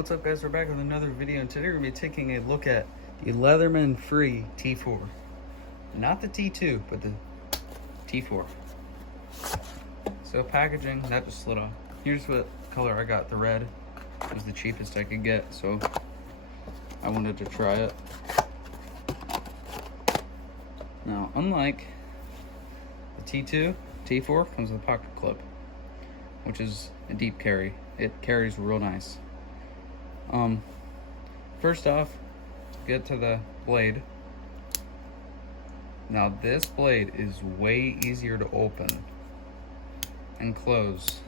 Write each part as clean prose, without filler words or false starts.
What's up, guys? We're back with another video, and today we're going to be taking a look at the Leatherman Free T4. Not the T2, but the T4. So packaging, that just slid off. Here's what color I got. The red was the cheapest I could get, so I wanted to try it. Now, unlike the T2, T4 comes with a pocket clip, which is a deep carry. It carries real nice. First off, get to the blade. Now this blade is way easier to open and close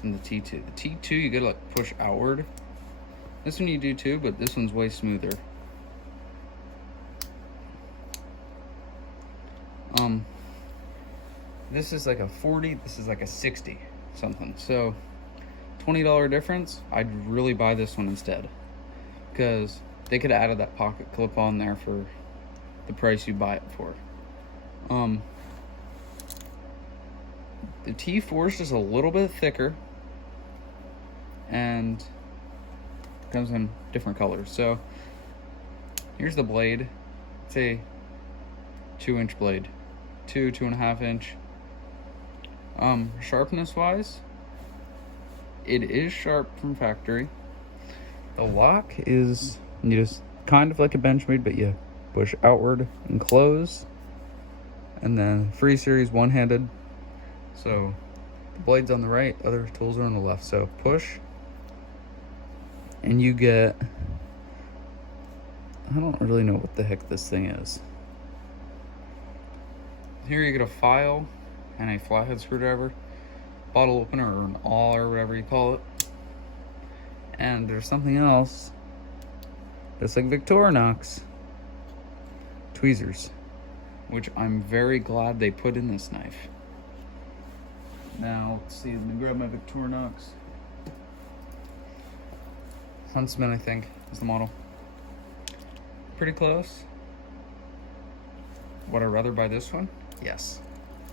than the T2. The T2 you gotta like push outward. This one you do too, but this one's way smoother. This is like a 40, this is like a 60 something. So $20 difference, I'd really buy this one instead, because they could have added that pocket clip on there for the price you buy it for. The T4 is just a little bit thicker and comes in different colors. So here's the blade. It's a 2-inch blade, 2.5 inch. Sharpness wise, it is sharp from factory. The lock is, you just kind of like a Benchmade, but you push outward and close. And then Free Series one-handed. So the blade's on the right, other tools are on the left. So push, and you get, I don't really know what the heck this thing is. Here you get a file and a flathead screwdriver, bottle opener, or an awl, or whatever you call it. And there's something else, just like Victorinox, tweezers, which I'm very glad they put in this knife. Now, let's see, let me grab my Victorinox. Huntsman, I think, is the model. Pretty close. Would I rather buy this one? Yes.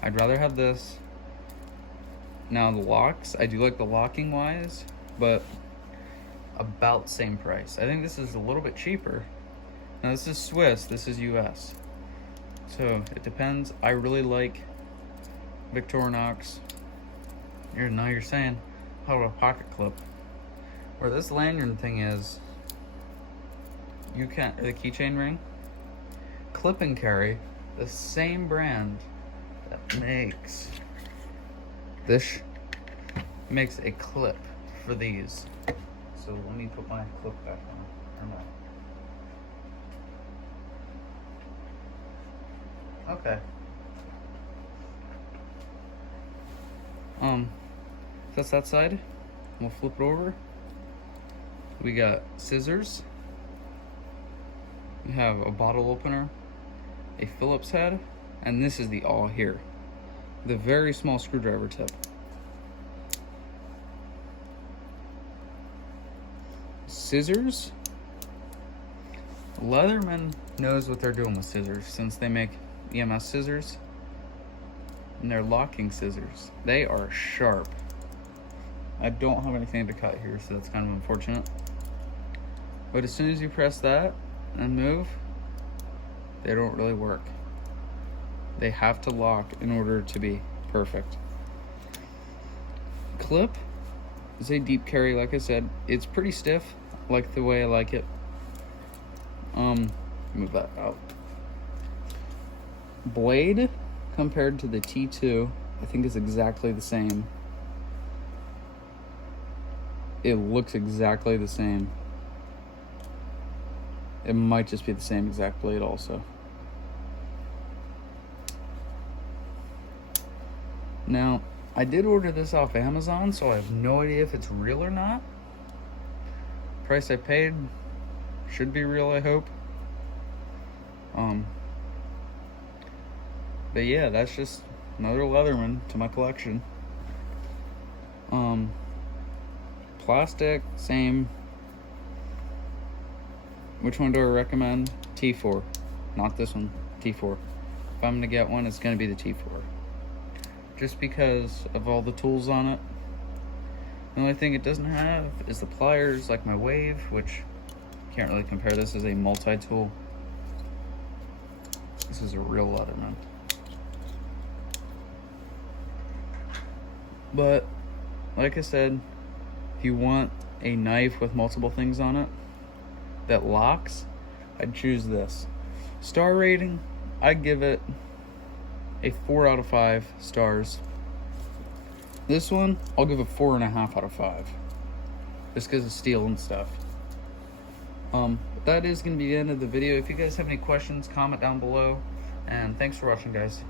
I'd rather have this. Now the locks, I do like the locking wise, but about same price. I think this is a little bit cheaper. Now this is Swiss, this is US. So it depends. I really like Victorinox. Now you're saying, how about a pocket clip? Where this lanyard thing is, you can't, the keychain ring, clip and carry, the same brand that makes this makes a clip for these. So let me put my clip back on. Or not. Okay. That's that side. We'll flip it over. We got scissors. We have a bottle opener, a Phillips head, and this is the awl here. The very small screwdriver tip. Scissors. Leatherman knows what they're doing with scissors, since they make EMS scissors and they're locking scissors. They are sharp. I don't have anything to cut here, so that's kind of unfortunate. But as soon as you press that and move, they don't really work. They have to lock in order to be perfect. Clip is a deep carry, like I said. It's pretty stiff, like the way I like it. Move that out. Blade compared to the T2, I think is exactly the same. It looks exactly the same. It might just be the same exact blade also. Now, I did order this off Amazon, so I have no idea if it's real or not. Price I paid should be real, I hope. But yeah, that's just another Leatherman to my collection. Plastic, same. Which one do I recommend? T4, not this one, T4. If I'm gonna get one, it's gonna be the T4. Just because of all the tools on it. The only thing it doesn't have is the pliers like my Wave, which can't really compare. This is a multi-tool. This is a real Leatherman. But like I said, if you want a knife with multiple things on it that locks, I'd choose this. Star rating, I'd give it a 4 out of 5 stars. This one, I'll give a 4.5 out of 5. Just because of steel and stuff. That is going to be the end of the video. If you guys have any questions, comment down below. And thanks for watching, guys.